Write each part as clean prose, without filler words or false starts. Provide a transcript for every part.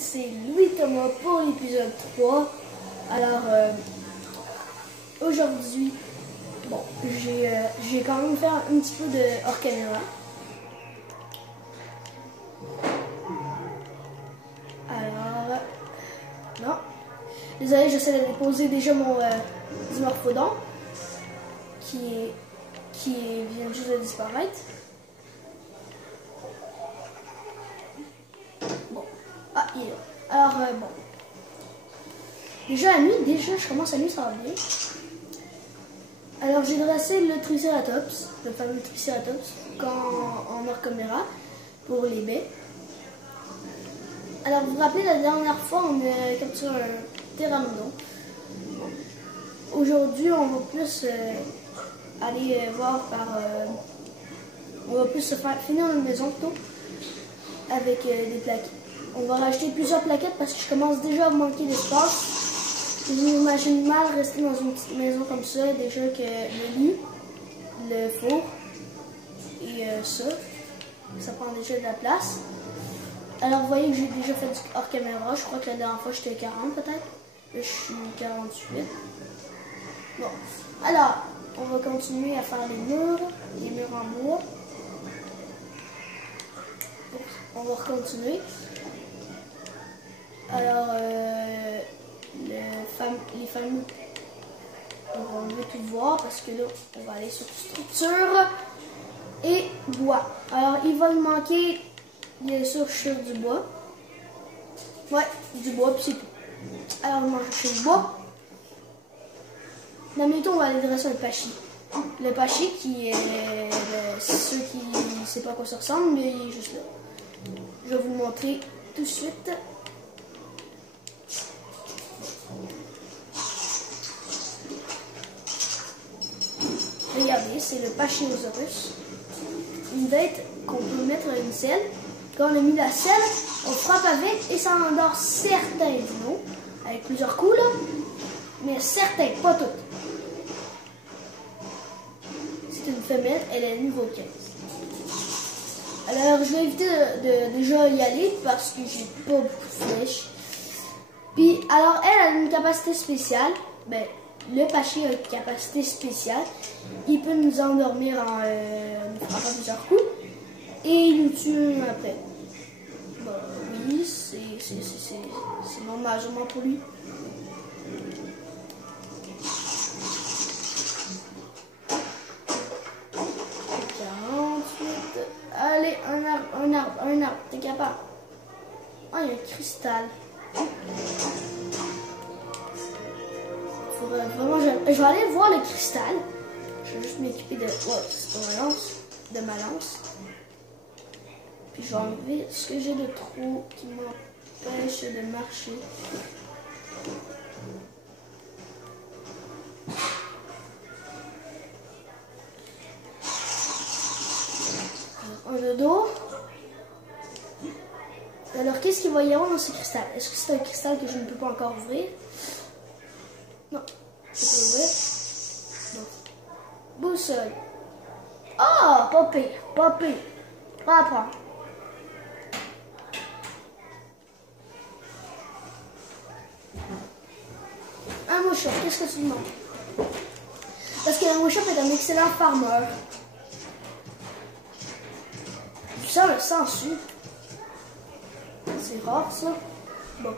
c'est Louis Thomas pour l'épisode 3. Alors, aujourd'hui, bon, j'ai quand même fait un petit peu de hors caméra. Alors, non. Désolé, j'essaie de déposer déjà mon dimorphodon qui vient juste de disparaître. Bon. Ah, il est là. Alors, bon. Déjà la nuit, je commence la nuit, ça va bien. Alors, j'ai dressé le Triceratops, le fameux Triceratops, en hors caméra, pour les baies. Alors, vous vous rappelez, la dernière fois, on a capturé un pteranodon. Aujourd'hui, on va plus aller voir par... on va plus se faire finir une maison plutôt avec des plaquettes. On va racheter plusieurs plaquettes parce que je commence déjà à manquer d'espace. Je m'imagine mal rester dans une petite maison comme ça, déjà que le lit, le four et ça prend déjà de la place. Alors vous voyez que j'ai déjà fait du hors caméra, je crois que la dernière fois j'étais 40 peut-être, là je suis 48. Bon, alors on va continuer à faire les murs en bois. On va continuer. Alors les familles, on va enlever tout voir parce que là on va aller sur structure et bois. Alors il va nous manquer bien sûr sur du bois. Ouais, du bois puis c'est tout. Alors on va chercher le bois. Là mettons on va aller dresser un pachy. Le pachy qui est ceux qui ne savent pas à quoi ça ressemble, mais il est juste là. Je vais vous le montrer tout de suite. Regardez, c'est le Pachynosaurus. Une bête qu'on peut mettre à une selle. Quand on a mis la selle, on frappe avec et ça endort certains dinos, avec plusieurs coups là, mais certains, pas toutes. C'est une femelle, elle est niveau 15. Alors je vais éviter de déjà y aller parce que j'ai pas beaucoup de flèches. Puis alors elle a une capacité spéciale, ben le Pachy a une capacité spéciale. Il peut nous endormir en nous frappant plusieurs coups et il nous tue après. Bon, oui, c'est normal pour lui. Allez, un arbre, t'es capable. Oh, il y a un cristal. Faudrait vraiment... Je vais aller voir le cristal. Je vais juste m'équiper de... Oh, c'est pas ma lance. Puis je vais enlever ce que j'ai de trop qui m'empêche de marcher. Un dodo. Alors, qu'est-ce qu'il va y avoir dans ce cristal? Est-ce que c'est un cristal que je ne peux pas encore ouvrir? Non, je peux ouvrir. Non. Boussole. Ah, oh, pas pire. Va apprendre. Un mouchoir, qu'est-ce que tu demandes? Parce que le mouchoir est un excellent farmer. Ça, le sangsue. C'est rare, ça. Bon.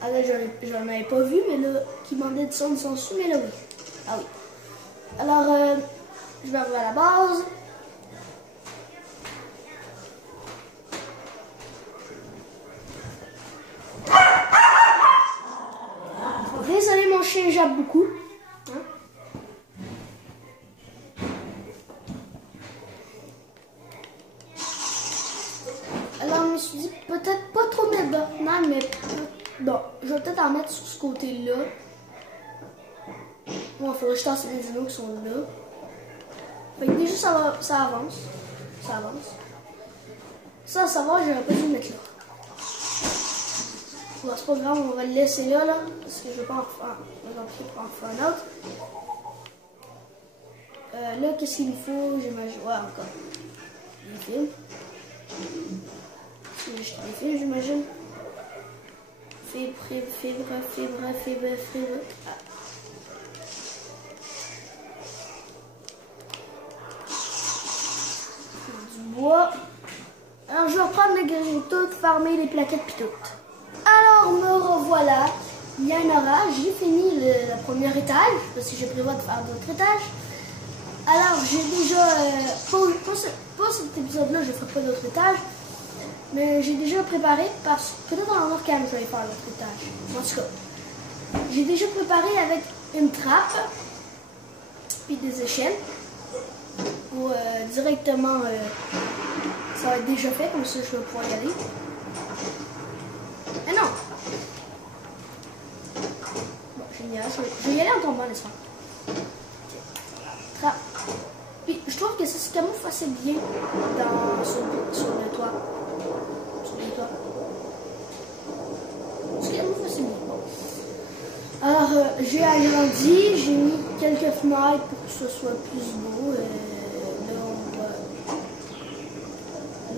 Ah là, j'en avais pas vu, mais là, qui demandait de son de sangsue, mais là, oui. Ah oui. Alors, je vais arriver à la base. Désolé, mon chien jappe beaucoup. Hein? Alors, je me suis dit, peut-être pas trop mettre d'ordinaire, mais bon, je vais peut-être en mettre sur ce côté-là. Bon, il faudrait que je tasse les dinos qui sont là. Fait que déjà, ça avance. Ça, à savoir, j'aurais pas dû le mettre là. Bon, c'est pas grave, on va le laisser là, parce que je vais pas en faire un autre. Là, qu'est-ce qu'il me faut? J'imagine. Ouais, encore. Des fils. J'ai des fils, j'imagine. fibre. Ah. Du bois. Alors, je vais reprendre le grille tout, farmer les plaquettes puis tout. Alors, me revoilà. Il y a un orage. J'ai fini le premier étage parce que je prévois de faire d'autres étages. Alors, j'ai déjà, pour cet épisode-là, je ne ferai pas d'autres étages, mais j'ai déjà préparé, parce que peut-être en Orcam, je vais faire l'autre étage. En tout cas, j'ai déjà préparé avec une trappe, puis des échelles, pour directement, ça va être déjà fait, comme ça je vais pouvoir y aller. Mais non! Bon, génial, je vais y aller en tombant, n'est-ce pas? Trappe. Puis je trouve que ça se camoufle assez bien sur le toit. Sur les toits. Ça se camoufle assez bien. Bon. Alors, j'ai agrandi, j'ai mis quelques fenêtres pour que ce soit plus beau. Là,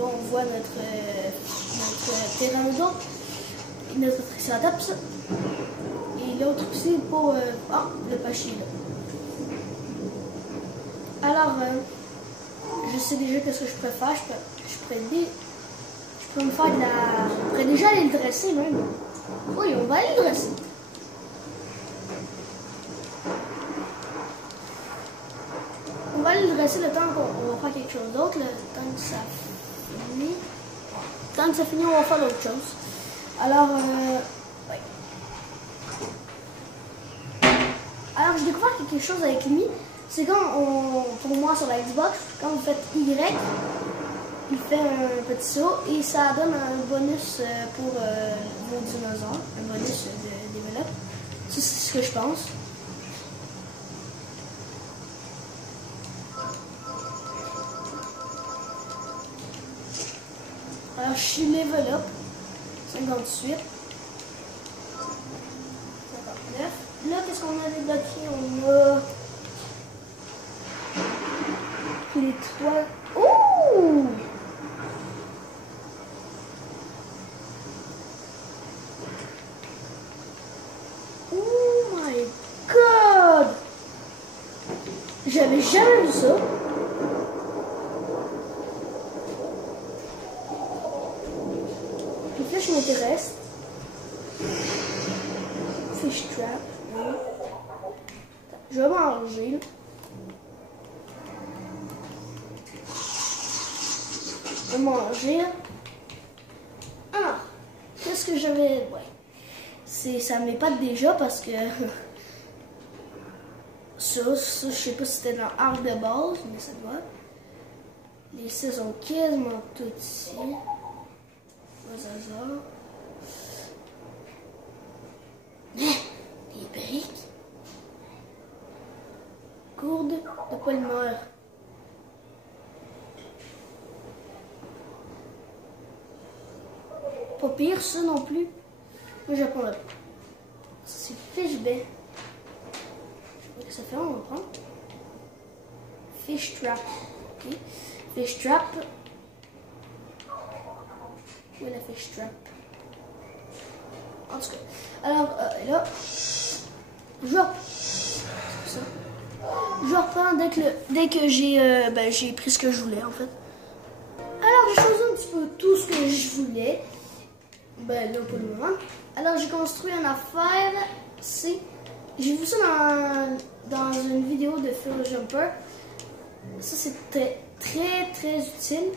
on voit notre pteranodon, notre triceratops. Et l'autre aussi pour le pachy là. Alors, je sais déjà ce que je préfère. Je pourrais me faire de la... Je pourrais déjà aller le dresser même. Oui, on va aller le dresser. On va aller le dresser le temps qu'on va faire quelque chose d'autre. Le temps que ça finit. Le temps que ça finit, on va faire d'autres choses. Alors, ouais. Alors, j'ai découvert quelque chose avec lui. C'est quand pour moi sur la Xbox, quand vous faites Y, il fait un petit saut et ça donne un bonus pour vos dinosaures, un bonus de développe. Ça, c'est ce que je pense. Alors, je suis level up, 58, 59. Là, qu'est-ce qu'on a débloqué? On a les toits. Ouh! Oh my god! J'avais jamais vu ça. Les flèches m'intéressent. Fish trap. Oui. Je vais manger là. Manger. Ah, qu'est-ce que j'avais? Ouais. Ça m'épate déjà parce que ça, je sais pas si c'était dans l'arbre de base, mais ça doit. Les cils sont quasiment tout ici. Des briques. Gourde de polymère. Pas pire ça non plus. Moi j'apprends pas. Ça c'est fish bay. Je sais pas ce que ça fait, on va prendre. Fish trap. Ok. Fish trap. Où est la fish trap? En tout cas. Alors là. Je reprends dès que j'ai pris ce que je voulais en fait. Alors j'ai choisi un petit peu tout ce que je voulais. Ben là pour le moment. Alors j'ai construit une affaire. J'ai vu ça dans une vidéo de Phil Jumper. Ça c'était très utile.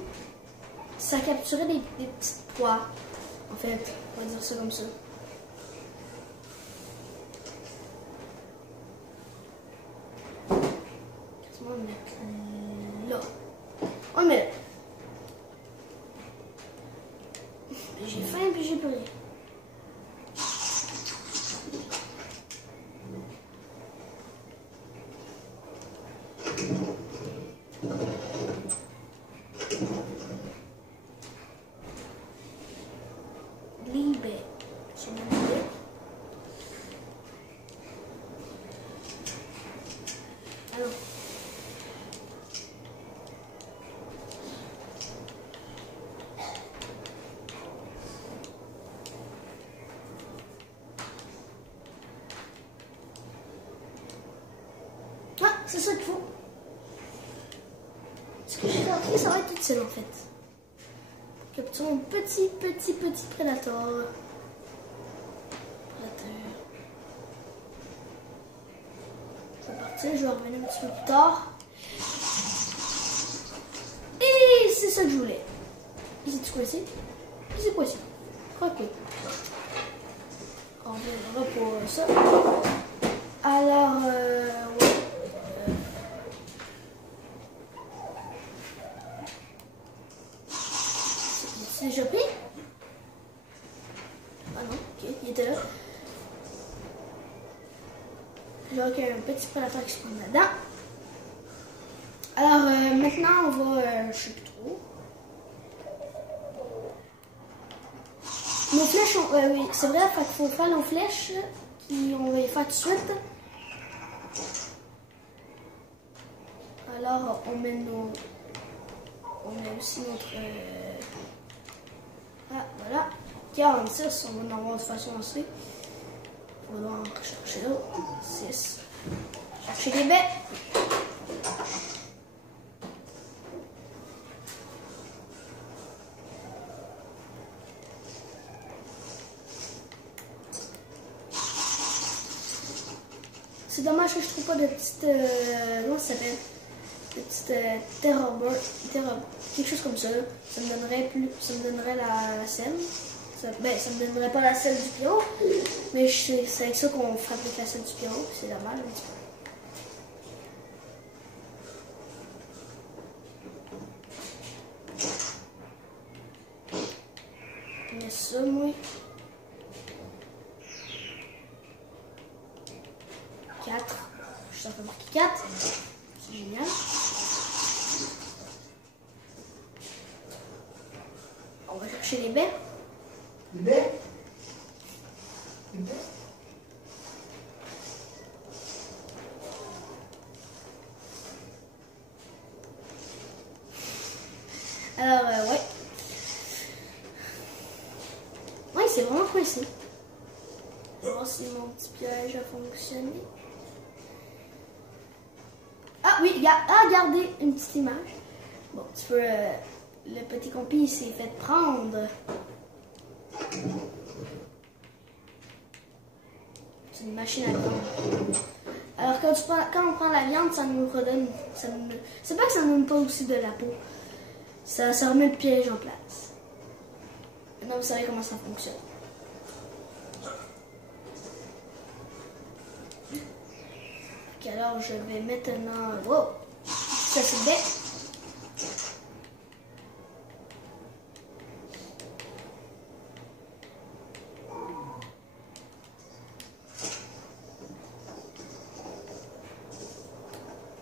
Ça capturait des petites pois. En fait, on va dire ça comme ça. On va le mettre là. On le met là. J'ai faim puis j'ai plus rien. Libé. Sur mon idée. Alors. C'est ça qu'il faut. Ce que j'ai appris, ça va être utile en fait. Capture un petit prédateur. C'est parti, je vais revenir un petit peu plus tard. Et c'est ça que je voulais. Et c'est quoi ici? Et c'est quoi ici? Ok. On reviendra pour ça. Alors, ouais. C'est déjà pris? Ah non, ok, il était là. Je vois qu'il y a un petit prédateur qui se prend là-dedans. Alors, maintenant, on va... je sais plus trop. Nos flèches, oui, c'est vrai, il faut faire nos flèches, on va les faire tout de suite. Alors, on met aussi notre... ah, voilà. 46, on va en avoir de façon aussi. On va en rechercher là. 6. Chercher les baies. C'est dommage que je trouve pas de petite... comment ça s'appelle? De petite quelque chose comme ça. Ça me donnerait la selle. Ça me donnerait pas la selle du pion. Mais c'est avec ça qu'on fabrique la selle du pion. C'est dommage un petit peu. Je mets ça, moi. 4. Je suis en train de marquer 4. C'est génial. On va chercher les baies. Les baies? Les baies? Alors, ouais. Ouais, c'est vraiment coincé. On va voir si mon petit piège a fonctionné. Ah oui, regardez une petite image. Bon, tu peux... le petit compi s'est fait prendre. C'est une machine à prendre. Alors quand on prend la viande, ça nous redonne... C'est pas que ça nous donne pas aussi de la peau. Ça remet le piège en place. Maintenant, vous savez comment ça fonctionne. Ok, alors je vais maintenant... Wow! Ça c'est bien.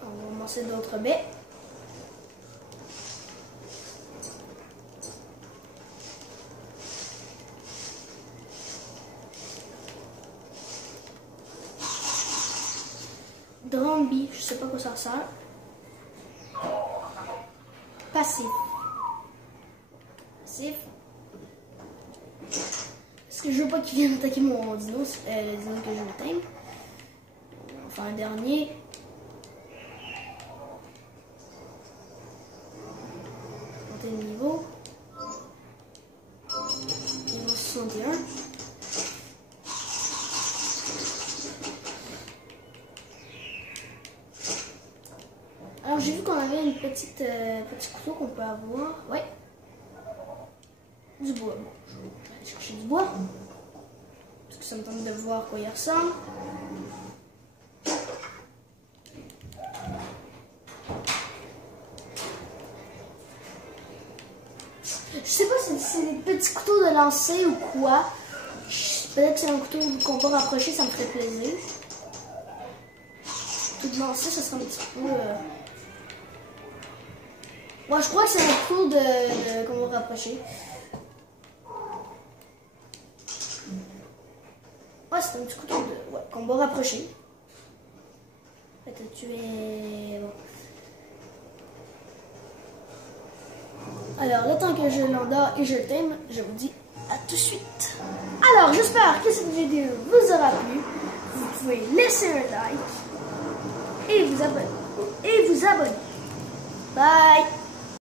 On va commencer d'autres baies. Drumby, je sais pas quoi ça sert. Passif. Passif. Parce que je veux pas qu'il vienne attaquer mon dino, le dino que je veux éteindre. On va faire un dernier. Monter le niveau. Niveau 61. Alors j'ai vu qu'on avait une petit couteau qu'on peut avoir. Ouais. Du bois. Bon, je vais aller chercher du bois. Parce que ça me tente de voir à quoi il ressemble. Je sais pas si c'est des petits couteaux de lancer ou quoi. Peut-être que c'est un couteau qu'on peut rapprocher, ça me ferait plaisir. Tout de lancer, ça serait un petit peu... Moi, je crois que c'est un couteau qu'on va rapprocher. Ouais, c'est un petit couteau qu'on va rapprocher. Peut-être tu es... Bon. Alors, le temps que je l'endors et je le t'aime, je vous dis à tout de suite. Alors, j'espère que cette vidéo vous aura plu. Vous pouvez laisser un like et vous abonner. et vous abonner. Bye!